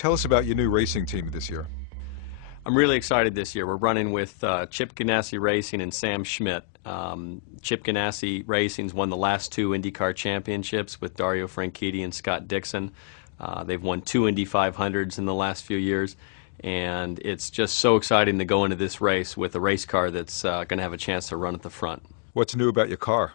Tell us about your new racing team this year. I'm really excited this year. We're running with Chip Ganassi Racing and Sam Schmidt. Chip Ganassi Racing's won the last two IndyCar championships with Dario Franchitti and Scott Dixon. They've won two Indy 500s in the last few years, and it's just so exciting to go into this race with a race car that's going to have a chance to run at the front. What's new about your car?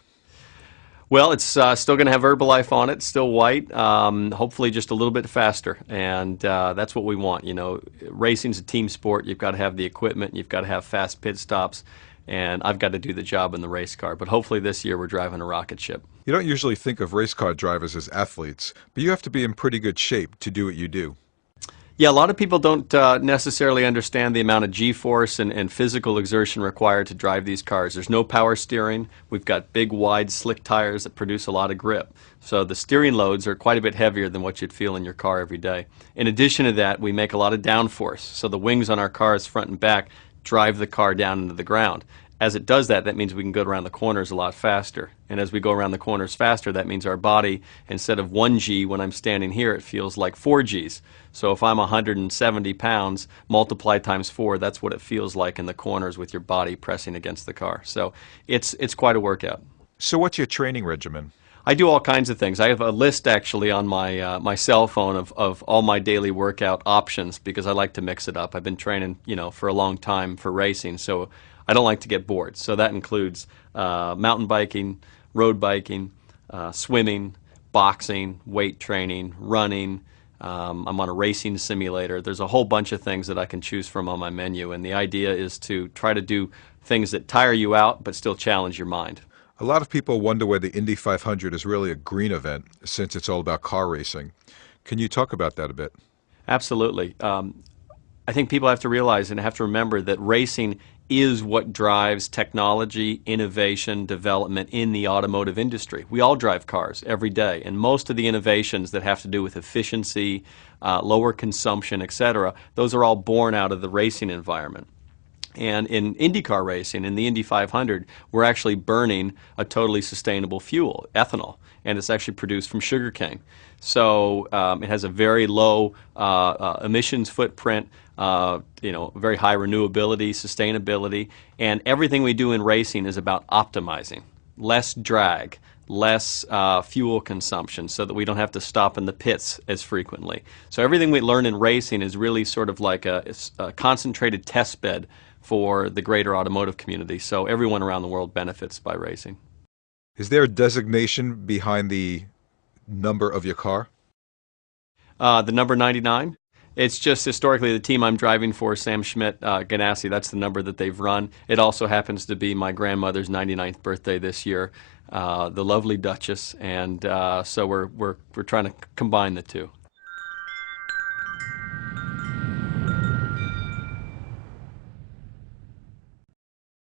Well, it's still going to have Herbalife on it, still white, hopefully just a little bit faster, and that's what we want. You know, racing's a team sport. You've got to have the equipment, you've got to have fast pit stops, and I've got to do the job in the race car. But hopefully this year we're driving a rocket ship. You don't usually think of race car drivers as athletes, but you have to be in pretty good shape to do what you do. Yeah, a lot of people don't necessarily understand the amount of G-force and physical exertion required to drive these cars. There's no power steering. We've got big, wide, slick tires that produce a lot of grip. So the steering loads are quite a bit heavier than what you'd feel in your car every day. In addition to that, we make a lot of downforce. So the wings on our cars, front and back, drive the car down into the ground. As it does that, that means we can go around the corners a lot faster. And as we go around the corners faster, that means our body, instead of 1 G when I'm standing here, it feels like 4 Gs. So if I'm 170 pounds, multiply times 4, that's what it feels like in the corners with your body pressing against the car. So it's quite a workout. So what's your training regimen? I do all kinds of things. I have a list actually on my my cell phone of all my daily workout options because I like to mix it up. I've been training, you know, for a long time for racing, so I don't like to get bored. So that includes mountain biking, road biking, swimming, boxing, weight training, running. I'm on a racing simulator. There's a whole bunch of things that I can choose from on my menu, and the idea is to try to do things that tire you out but still challenge your mind. A lot of people wonder whether the Indy 500 is really a green event since it's all about car racing. Can you talk about that a bit? Absolutely. I think people have to realize and have to remember that racing is what drives technology, innovation, development in the automotive industry. We all drive cars every day, and most of the innovations that have to do with efficiency, lower consumption, etc., those are all born out of the racing environment. And in IndyCar racing, in the Indy 500, we're actually burning a totally sustainable fuel, ethanol, and it's actually produced from sugarcane. So it has a very low emissions footprint, you know, very high renewability, sustainability, and everything we do in racing is about optimizing, less drag, less fuel consumption so that we don't have to stop in the pits as frequently. So everything we learn in racing is really sort of like a concentrated test bed for the greater automotive community, so everyone around the world benefits by racing. Is there a designation behind the number of your car? The number 99? It's just historically the team I'm driving for, Sam Schmidt, Ganassi, that's the number that they've run. It also happens to be my grandmother's 99th birthday this year, the lovely Duchess, and so we're trying to combine the two.